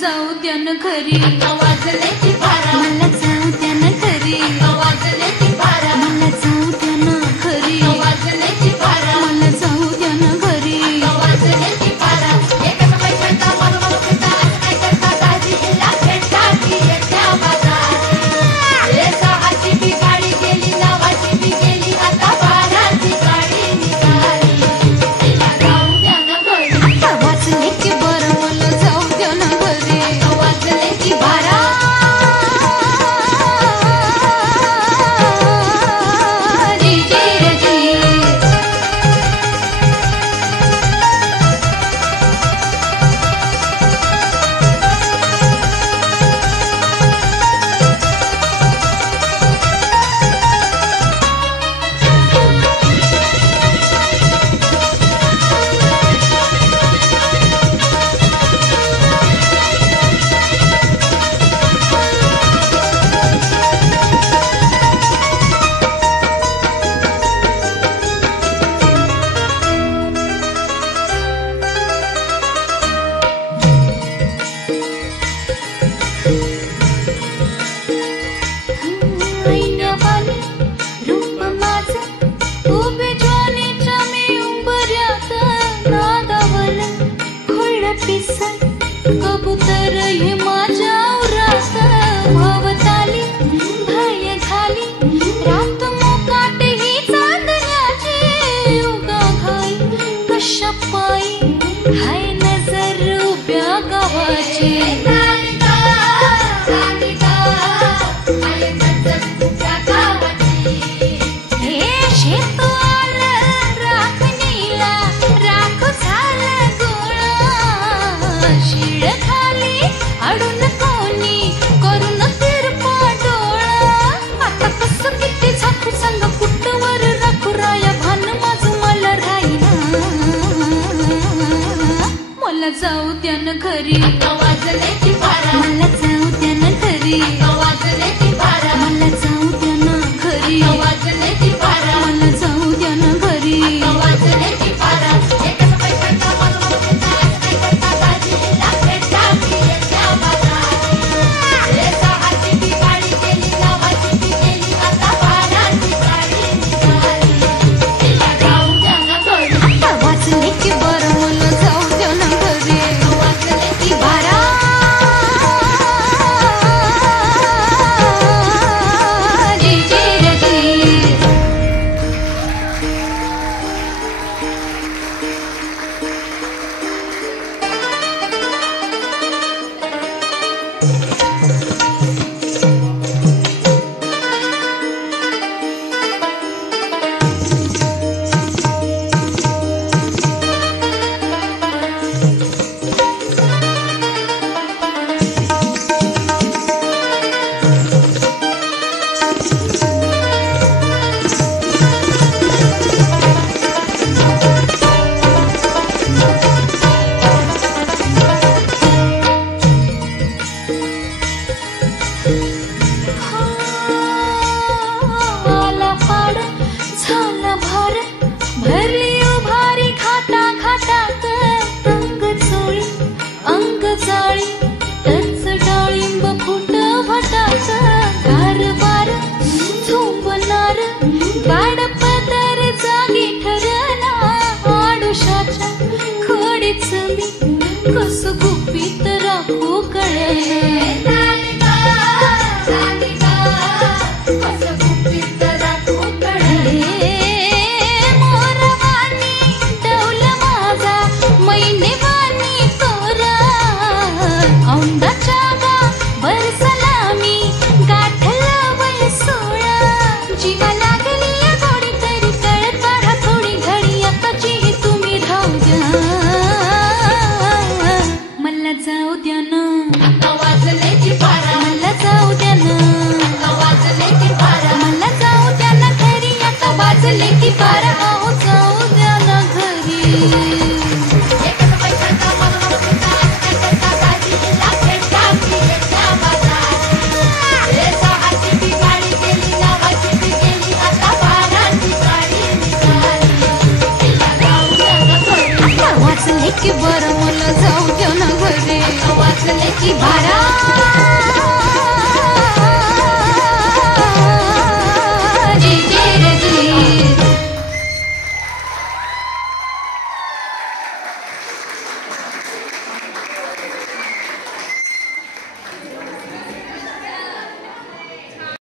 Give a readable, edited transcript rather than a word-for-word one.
जाऊ द्या न घरी, वाजले ती बारा, मला जाऊ द्या न घरी, वाजले ती बारा, मला जाऊ द्या न घरी, वाजले ती बारा, मला जाऊ द्या न घरी, वाजले ती बारा. एका पैशाचा मला पिता काय करता दाजी हिला भेटता की येत्या बाजारी. हे सहाची बी गाडी गेली, नावाची बी गेली, आता बाराची गाडी निघाली. हिला जाऊ द्या न घरी, वाजले की बरं, मला जाऊ द्या न घरी, वाजले की बारा. कबूतर हे माझ्या उरात भवताली भय झाली, रात मोकाट ही चांदण्याची उगा घाई, कशा पायी हाय नजर उभ्या गावाची. अडून कोणी करून तिरपा डोळा, आता कसं किती झाकू सांग कुठवर राखू राया, भान माझं मला राहीना. मला जाऊ द्या न घरी, वाजले ती बारा, मला जाऊ द्या न घरी, वाजले ती बारा, मला जाऊ द्या न घरी, वाजले ती बारा, मला जाऊ द्या न घरी, वाजले ती बारा. एका पैशाचा मला पिता काय करता दाजी हिला भेटता की येत्या बाजारी. हे सहाची बी गाडी गेली, नावाची बी गेली, आता बाराची गाडी निघाली. हिला जाऊ द्या न घरी, वाजले की बरं, मला जाऊ द्या न घरी, वाजले की बारा. कसं गुपित राखू कळे, कसं गुपित राखू कळे. मोरवानी डौल माझा, मैनेवानी तोरा, औंदाच्या गावर सलामी गाठला वय सोळा. जीवा लागली गोडी तरी कळ काढा थोडी घडी, आताची तुम्ही राहू द्या, मला जाऊ द्या न, वाजले ती बारा, मला जाऊ द्या न, वाजले ती बारा, मला जाऊ द्या न घरी, आता वाजले ती बारा, हो जाऊ द्या न घरी. एका पैशाचा मला पिता काय करता दाजी हिला भेटता की येत्या बाजारी. हे सहाची बी गाडी गेली, नावाची बी गेली, आता बाराची गाडी निघाली. हिला जाऊ द्या न घरी, वाजले की बरं, मला जाऊ द्या न घरी. वाजण्याची भारा